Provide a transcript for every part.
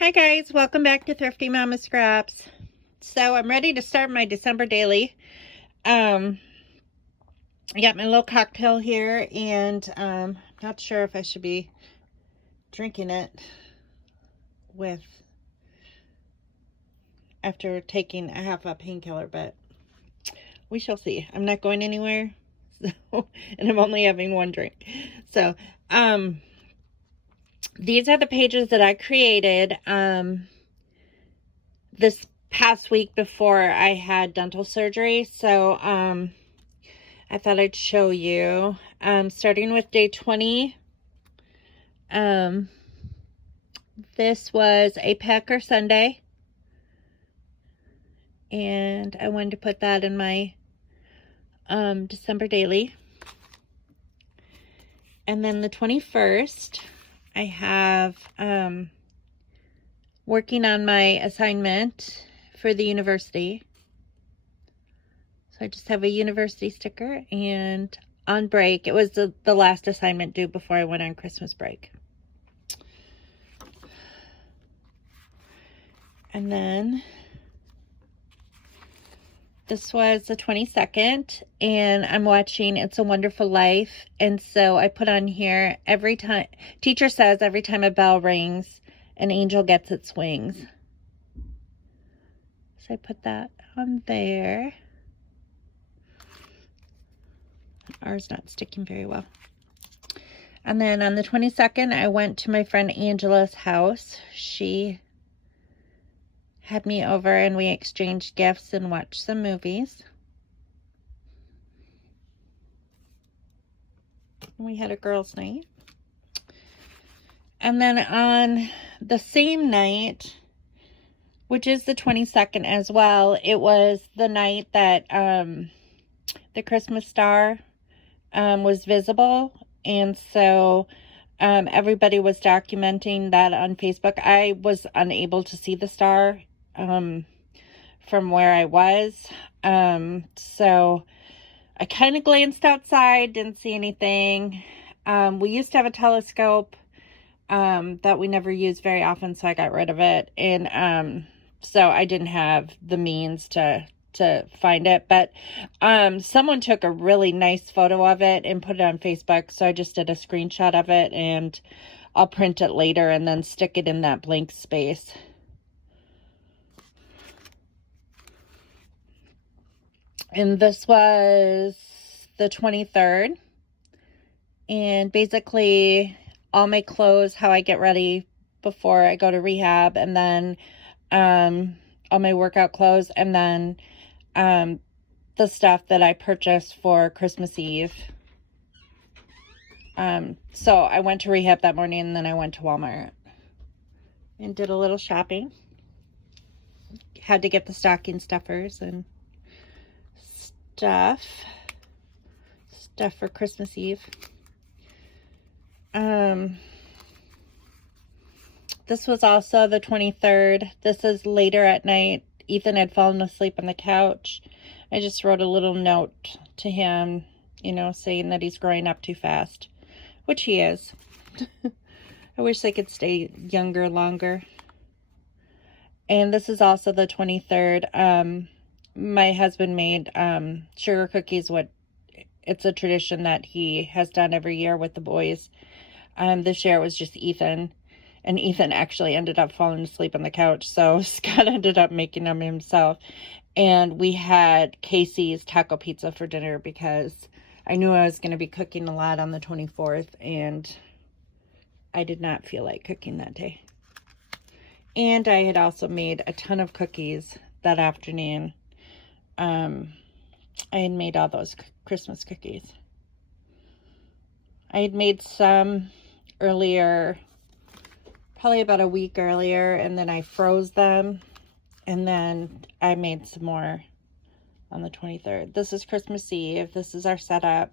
Hi guys, welcome back to Thrifty Mama Scraps. So I'm ready to start my December daily. I got my little cocktail here, and not sure if I should be drinking it after taking a half a painkiller, but we shall see. I'm not going anywhere, so, and I'm only having one drink. So these are the pages that I created this past week before I had dental surgery. So I thought I'd show you, starting with day 20. This was a Packer Sunday, and I wanted to put that in my December daily. And then the 21st, I have working on my assignment for the university. So I just have a university sticker, and on break, it was the last assignment due before I went on Christmas break. And then this was the 22nd, and I'm watching It's a Wonderful Life. And so I put on here, every time, teacher says every time a bell rings, an angel gets its wings. So I put that on there. Ours not sticking very well. And then on the 22nd, I went to my friend Angela's house. She had me over, and we exchanged gifts and watched some movies. We had a girls' night. And then on the same night, which is the 22nd as well, it was the night that the Christmas star was visible. And so everybody was documenting that on Facebook. I was unable to see the star from where I was. So I kind of glanced outside, didn't see anything. We used to have a telescope that we never used very often, so I got rid of it. And so I didn't have the means to find it, but someone took a really nice photo of it and put it on Facebook, so I just did a screenshot of it, and I'll print it later and then stick it in that blank space. And this was the 23rd, and basically all my clothes, how I get ready before I go to rehab, and then all my workout clothes, and then the stuff that I purchased for Christmas Eve. So I went to rehab that morning, and then I went to Walmart and did a little shopping. Had to get the stocking stuffers and stuff for Christmas Eve. This was also the 23rd. This is later at night. Ethan had fallen asleep on the couch. I just wrote a little note to him, saying that he's growing up too fast, which he is. I wish they could stay younger longer. And this is also the 23rd. My husband made sugar cookies. It's a tradition that he has done every year with the boys. This year it was just Ethan. And Ethan actually ended up falling asleep on the couch, so Scott ended up making them himself. And we had Casey's taco pizza for dinner because I knew I was going to be cooking a lot on the 24th, and I did not feel like cooking that day. And I had also made a ton of cookies that afternoon. I had made all those Christmas cookies. I had made some earlier, probably about a week earlier, and then I froze them, and then I made some more on the 23rd. This is Christmas Eve. This is our setup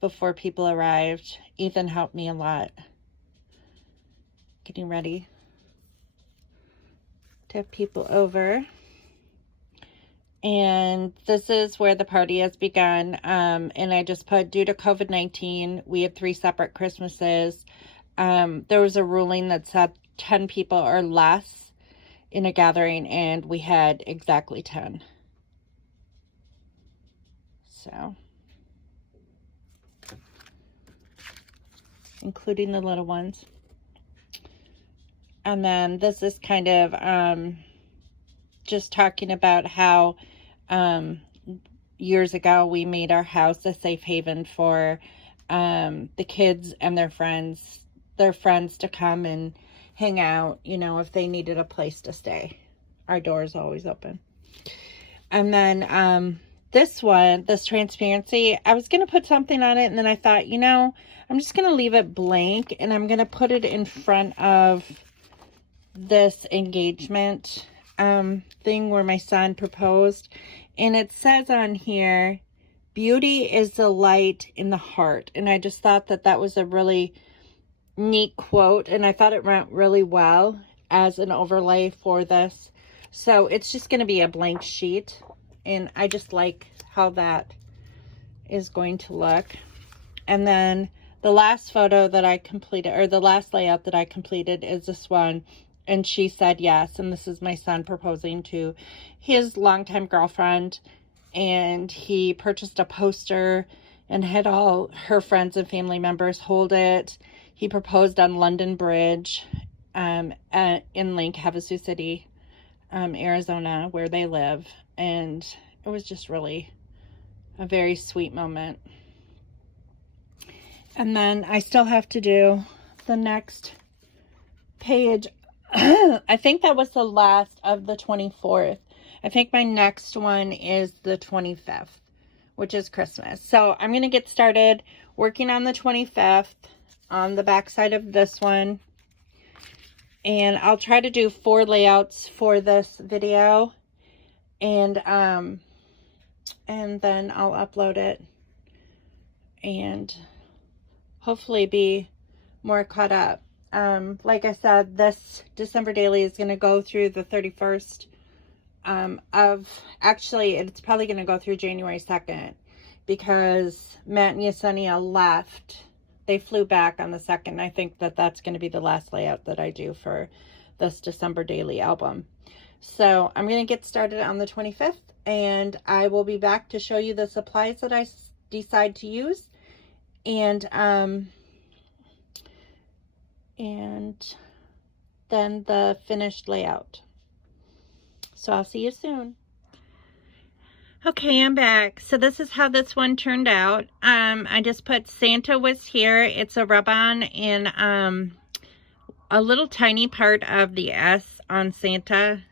before people arrived. Ethan helped me a lot getting ready to have people over. And this is where the party has begun. And I just put, due to COVID-19, we had 3 separate Christmases. There was a ruling that said 10 people or less in a gathering, and we had exactly 10. So, including the little ones. And then this is kind of just talking about how years ago we made our house a safe haven for the kids and their friends to come and hang out, you know, if they needed a place to stay. Our door is always open. And then this one, this transparency, I was going to put something on it, and then I thought, you know, I'm just going to leave it blank, and I'm going to put it in front of this engagement thing where my son proposed. And it says on here, beauty is the light in the heart. And I just thought that that was a really neat quote, and I thought it went really well as an overlay for this. So it's just going to be a blank sheet, and I just like how that is going to look. And then the last photo that I completed, or the last layout that I completed, is this one. And she said yes, and this is my son proposing to his longtime girlfriend, and he purchased a poster and had all her friends and family members hold it. He proposed on London Bridge in Lake Havasu City, Arizona, where they live, and it was just really a very sweet moment. And then I still have to do the next page. I think that was the last of the 24th. I think my next one is the 25th, which is Christmas. So I'm going to get started working on the 25th on the back side of this one. And I'll try to do 4 layouts for this video. And then I'll upload it and hopefully be more caught up. Like I said, this December daily is going to go through the 31st actually, it's probably going to go through January 2nd, because Matt and Yesenia left. They flew back on the 2nd. I think that that's going to be the last layout that I do for this December daily album. So I'm going to get started on the 25th, and I will be back to show you the supplies that I decide to use, and then the finished layout. So I'll see you soon. Okay, I'm back. So this is how this one turned out. I just put Santa was here. It's a rub-on, and a little tiny part of the S on Santa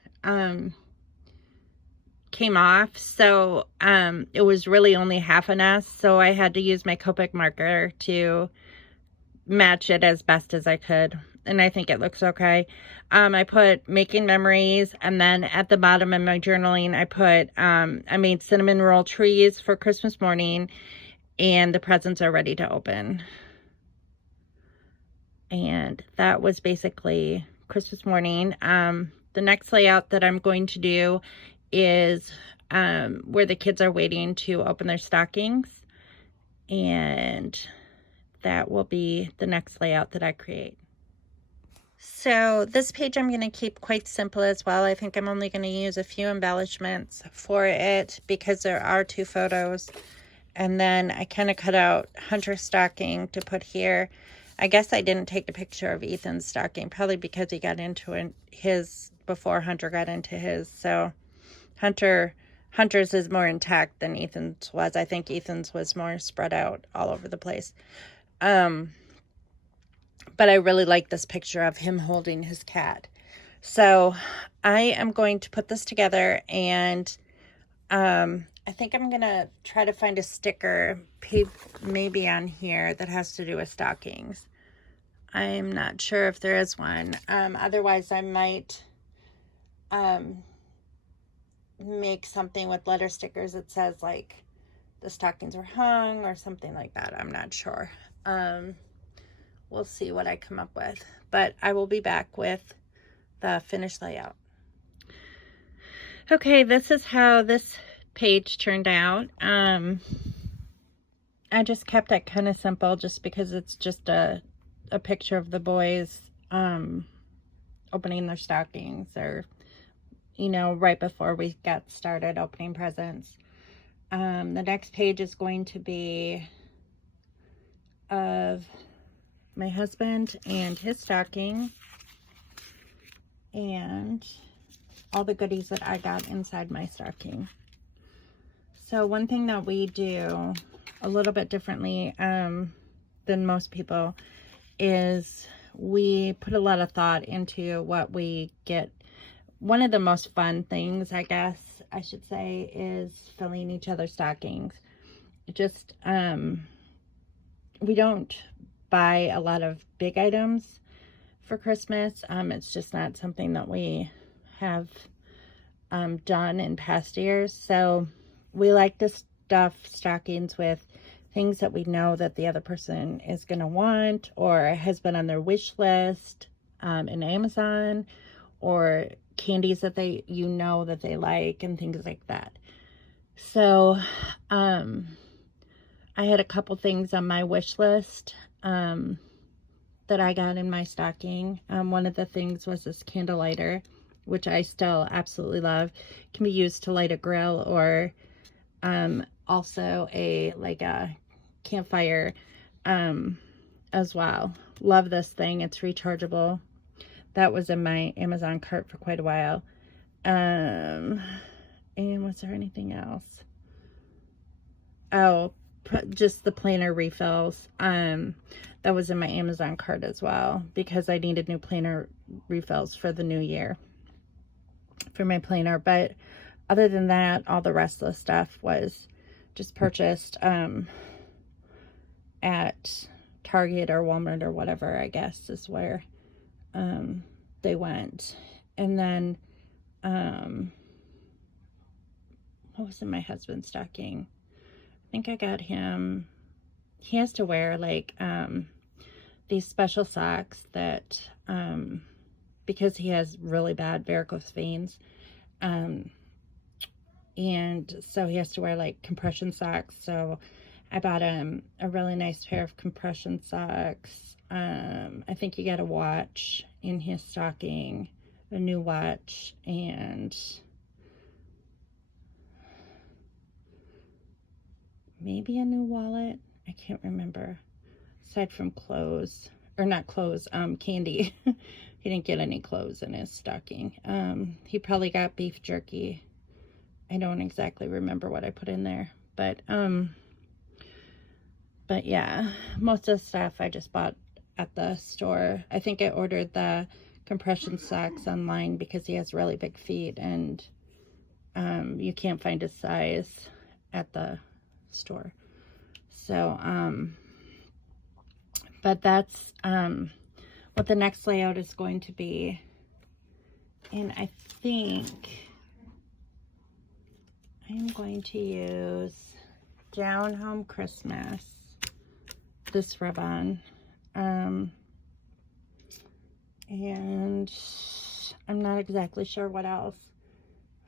came off. So it was really only half an S. So I had to use my Copic marker to match it as best as I could, and I think it looks okay. I put making memories, and then at the bottom of my journaling I put I made cinnamon roll trees for Christmas morning, and the presents are ready to open. And that was basically Christmas morning. The next layout that I'm going to do is where the kids are waiting to open their stockings, and that will be the next layout that I create. So this page I'm going to keep quite simple as well. I think I'm only going to use a few embellishments for it because there are 2 photos. And then I kind of cut out Hunter's stocking to put here. I guess I didn't take a picture of Ethan's stocking, probably because he got into his before Hunter got into his. So Hunter's is more intact than Ethan's was. I think Ethan's was more spread out all over the place. But I really like this picture of him holding his cat. So I am going to put this together, and I think I'm going to try to find a sticker maybe on here that has to do with stockings. I'm not sure if there is one. Otherwise, I might make something with letter stickers that says, like, the stockings were hung or something like that. I'm not sure. We'll see what I come up with. But I will be back with the finished layout. Okay, this is how this page turned out. I just kept it kind of simple just because it's just a picture of the boys opening their stockings, or, you know, right before we got started opening presents. The next page is going to be of my husband and his stocking, and all the goodies that I got inside my stocking. So one thing that we do a little bit differently than most people is we put a lot of thought into what we get. One of the most fun things, I guess I should say, is filling each other's stockings. Just, we don't buy a lot of big items for Christmas. It's just not something that we have done in past years. So we like to stuff stockings with things that we know that the other person is going to want, or has been on their wish list in Amazon, or candies that they, you know, that they like, and things like that. So I had a couple things on my wish list that I got in my stocking. One of the things was this candle lighter, which I still absolutely love. It can be used to light a grill, or also a campfire as well. Love this thing. It's rechargeable. That was in my Amazon cart for quite a while. And was there anything else? Oh, just the planner refills. That was in my Amazon cart as well, because I needed new planner refills for the new year for my planner. But other than that, all the rest of the stuff was just purchased at Target or Walmart or whatever, I guess is where they went. And then what was in my husband's stocking? I think I got him, he has to wear like these special socks that because he has really bad varicose veins, and so he has to wear like compression socks. So I bought him a really nice pair of compression socks. I think he got a watch in his stocking, a new watch, and maybe a new wallet. I can't remember. Aside from clothes, or not clothes, candy. He didn't get any clothes in his stocking. He probably got beef jerky. I don't exactly remember what I put in there, but yeah, most of the stuff I just bought at the store. I think I ordered the compression socks online because he has really big feet, and you can't find his size at the store. So but that's what the next layout is going to be. And I think I'm going to use Down Home Christmas, this rub-on, and I'm not exactly sure what else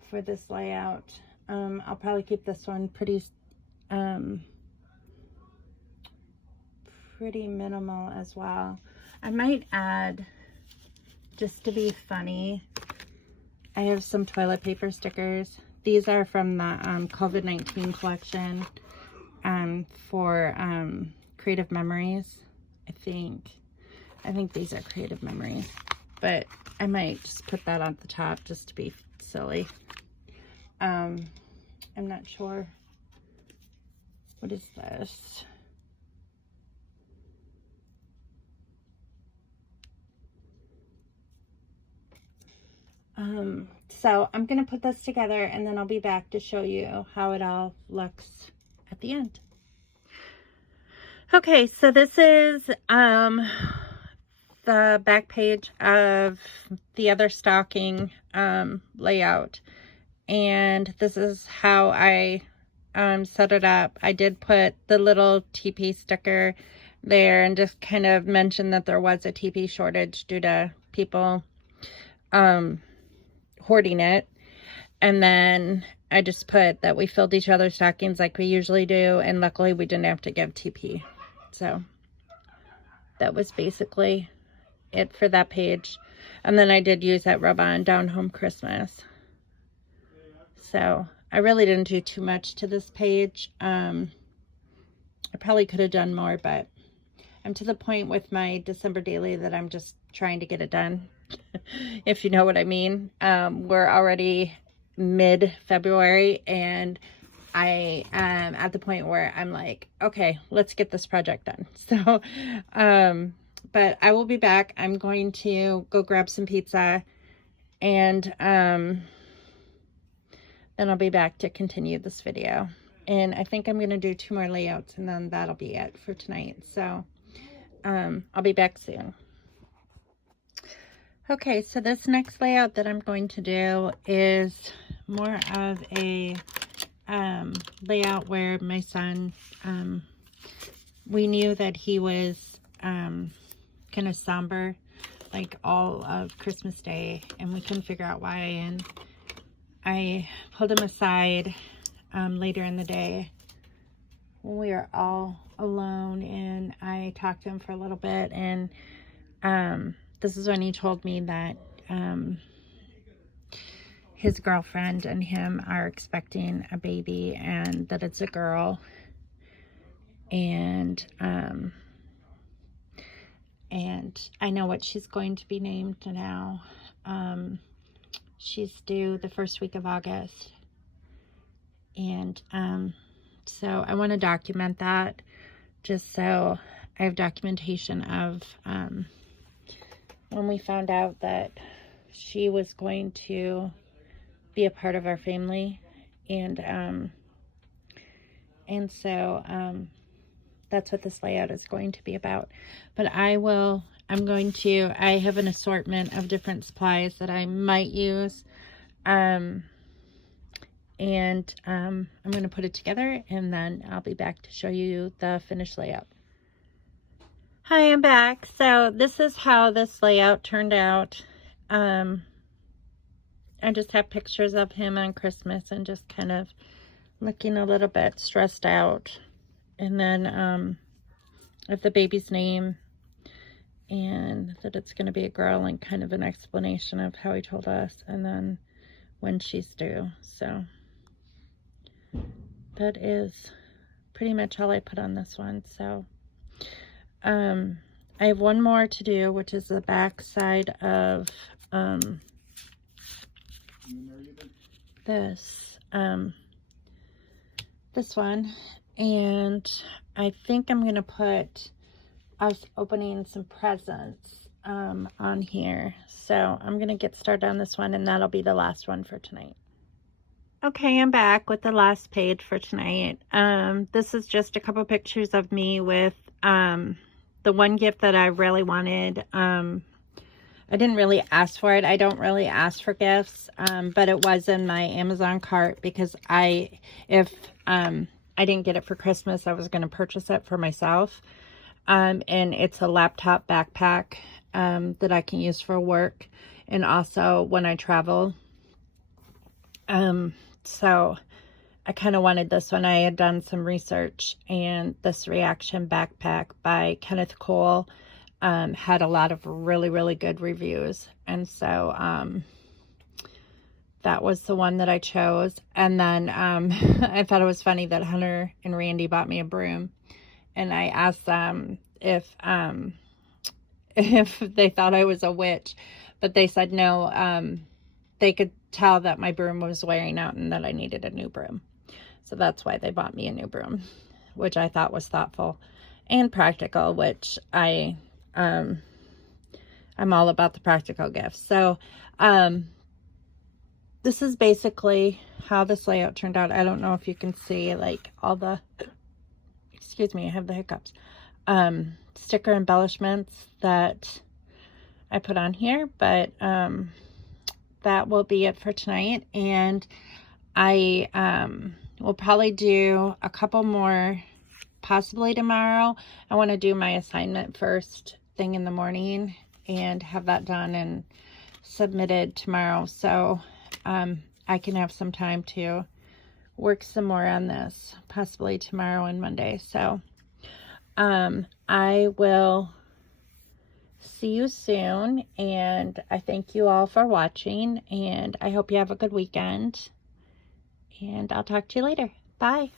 for this layout. I'll probably keep this one pretty minimal as well. I might add, just to be funny, I have some toilet paper stickers. These are from the COVID-19 collection for Creative Memories. I think these are Creative Memories, but I might just put that on the top just to be silly. I'm not sure. What is this? So I'm going to put this together, and then I'll be back to show you how it all looks at the end. Okay, so this is the back page of the other stocking layout, and this is how I set it up. I did put the little TP sticker there and just kind of mentioned that there was a TP shortage due to people hoarding it. And then I just put that we filled each other's stockings like we usually do, and luckily we didn't have to give TP. So that was basically it for that page. And then I did use that rub-on Down Home Christmas. So I really didn't do too much to this page. I probably could have done more, but I'm to the point with my December daily that I'm just trying to get it done, if you know what I mean. We're already mid-February, and I am at the point where I'm like, okay, let's get this project done. So, but I will be back. I'm going to go grab some pizza, and then I'll be back to continue this video. And I think I'm going to do 2 more layouts, and then that'll be it for tonight. So, I'll be back soon. Okay, so this next layout that I'm going to do is more of a layout where my son, we knew that he was kind of somber like all of Christmas Day, and we couldn't figure out why, and I pulled him aside later in the day when we were all alone, and I talked to him for a little bit, and this is when he told me that his girlfriend and him are expecting a baby, and that it's a girl, and I know what she's going to be named now. She's due the first week of August, and so I want to document that, just so I have documentation of when we found out that she was going to be a part of our family, and so that's what this layout is going to be about. But I have an assortment of different supplies that I might use, and I'm going to put it together, and then I'll be back to show you the finished layout. Hi, I'm back. So this is how this layout turned out. I just have pictures of him on Christmas and just kind of looking a little bit stressed out. And then of the baby's name, and that it's going to be a girl, and kind of an explanation of how he told us, and then when she's due. So that is pretty much all I put on this one. So I have one more to do, which is the back side of this one, and I think I'm gonna put us opening some presents on here. So I'm gonna get started on this one, and that'll be the last one for tonight. Okay, I'm back with the last page for tonight. This is just a couple pictures of me with the one gift that I really wanted. I didn't really ask for it. I don't really ask for gifts, but it was in my Amazon cart because if I didn't get it for Christmas, I was going to purchase it for myself. And it's a laptop backpack that I can use for work and also when I travel. So I kind of wanted this one. I had done some research, and this Reaction backpack by Kenneth Cole had a lot of really, really good reviews. And so that was the one that I chose. And then I thought it was funny that Hunter and Randy bought me a broom. And I asked them if they thought I was a witch. But they said no. They could tell that my broom was wearing out and that I needed a new broom. So that's why they bought me a new broom, which I thought was thoughtful and practical, which I'm all about the practical gifts. So this is basically how this layout turned out. I don't know if you can see like all the, excuse me, I have the hiccups, sticker embellishments that I put on here, but that will be it for tonight. And I will probably do a couple more possibly tomorrow. I want to do my assignment first thing in the morning and have that done and submitted tomorrow, so I can have some time to work some more on this, possibly tomorrow and Monday. So I will see you soon, and I thank you all for watching, and I hope you have a good weekend, and I'll talk to you later. Bye.